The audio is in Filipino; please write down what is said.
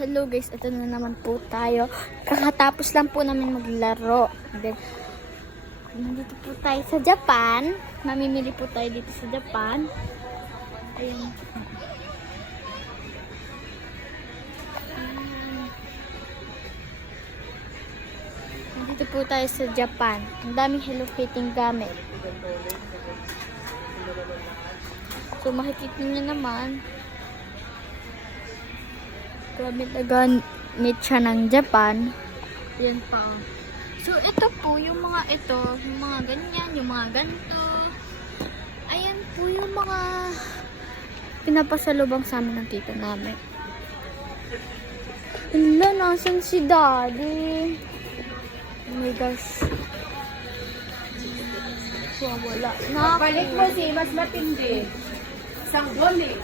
Hello guys, ito na naman po tayo. Kakatapos lang po namin maglaro. Then, nandito po tayo sa Japan. Mamimili po tayo dito sa Japan. Ayun. Nandito po tayo sa Japan. Ang daming Hello Kitty gamit. So makikita nyo naman. Grabe na gamit siya ng Japan. Yan pa oh. So ito po, yung mga ito, yung mga ganyan, yung mga ganito. Ayan po yung mga pinapasalubong sa amin ng tita namin. Hala, nasan si daddy? Oh my gosh. Wala na. Balik mo si mas matindi. Sanggol eh.